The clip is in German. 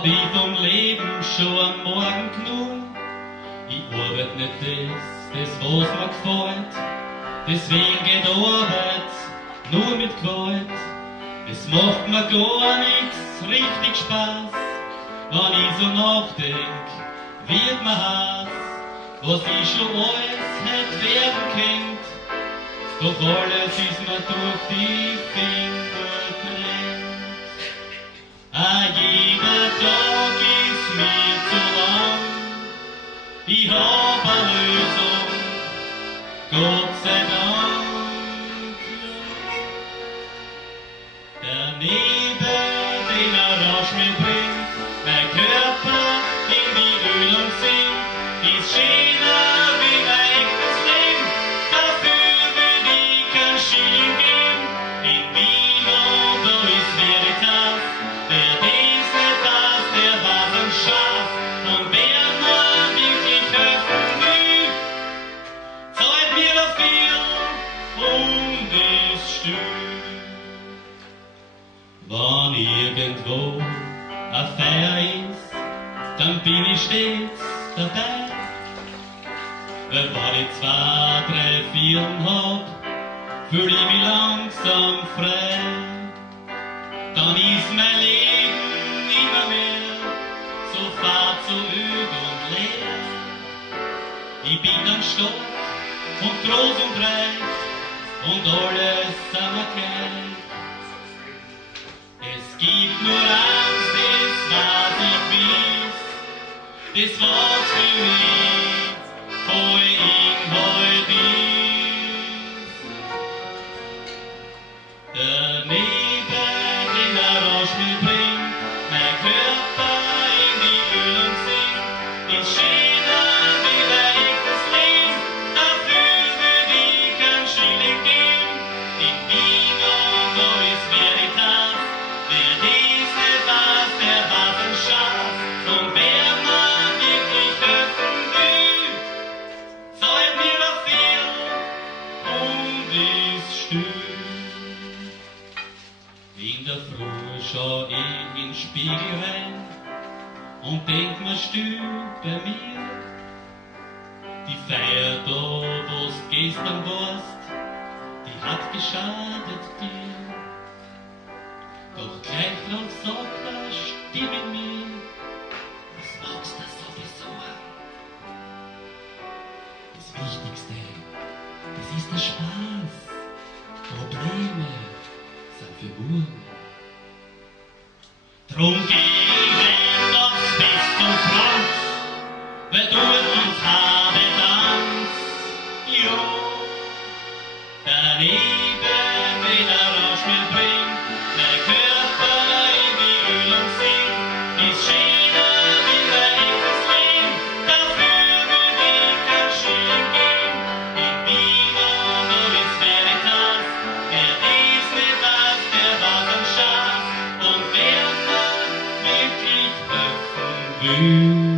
hab ich vom Leben schon am Morgen genug. Ich arbeit nicht das was mir gefällt. Deswegen geht Arbeit nur mit Gewalt. Es macht mir gar nichts richtig Spaß. Wenn ich so nachdenk, wird mir Hass, was ich schon alles hätte werden könnt. Doch alles ist mir durch die Finger getrennt. Jeder Tag ist mir zu lang. Ich hab eine Lösung, Gott sei Dank. Der Nebel, den Rausch mir bringt, mein Körper in die Ölung sinkt, ist schöner wie ein echtes Leben. Dafür will ich kein Schilling geben. In Wien und da ist Veritas. Wer dies nicht weiß, der weiß am Schatz. Und wer mir wirklich helfen will, zahlt mir dafür und ist still. Wenn irgendwo eine Feier ist, dann bin ich stets dabei. Weil wenn ich 2, 3 Firmen hab, fühl ich mich langsam frei. Dann ist mein Leben immer mehr so fad, so öd und leer. Ich bin dann stark und groß und reich und alles sind wir gleich. Es gibt nur eins, das weiß ich wiss, das was für mich voll Inhalt ist. Der Nebel, den Rausch mir bringt, mein Körper in die Ölung sinkt, ist schöner wie ein echtes Leben. Dafür will ich kein Schilling geben. In Wien und da ist Veritas. Wer dies nicht weiß, der weiß am Schatz. Und wer mir wirklich helfen will, zahlt mir dafür und ist still. In der Früh schau ich in den Spiegel rein und denk mir still bei mir. Die Feier da, wo's gestern warst, die hat geschadet dir. Doch gleich drauf sagt eine Stimme in mir, was magst du sowieso? Das Wichtigste, das ist der Spaß. Probleme sind für Burgen. Drum geh ich heim aufs Bistum Franz, weil dort uns habe Tanz. Jo, der Nebel, den Rausch mir bringt, mein Körper in die Ölung sinkt, ist schöner wie ein echtes Leben. Dafür will ich kein Schilling geben. In Wien und da ist Veritas. Wer dies nicht weiß, der weiß am Schatz. Und wer mir wirklich helfen will,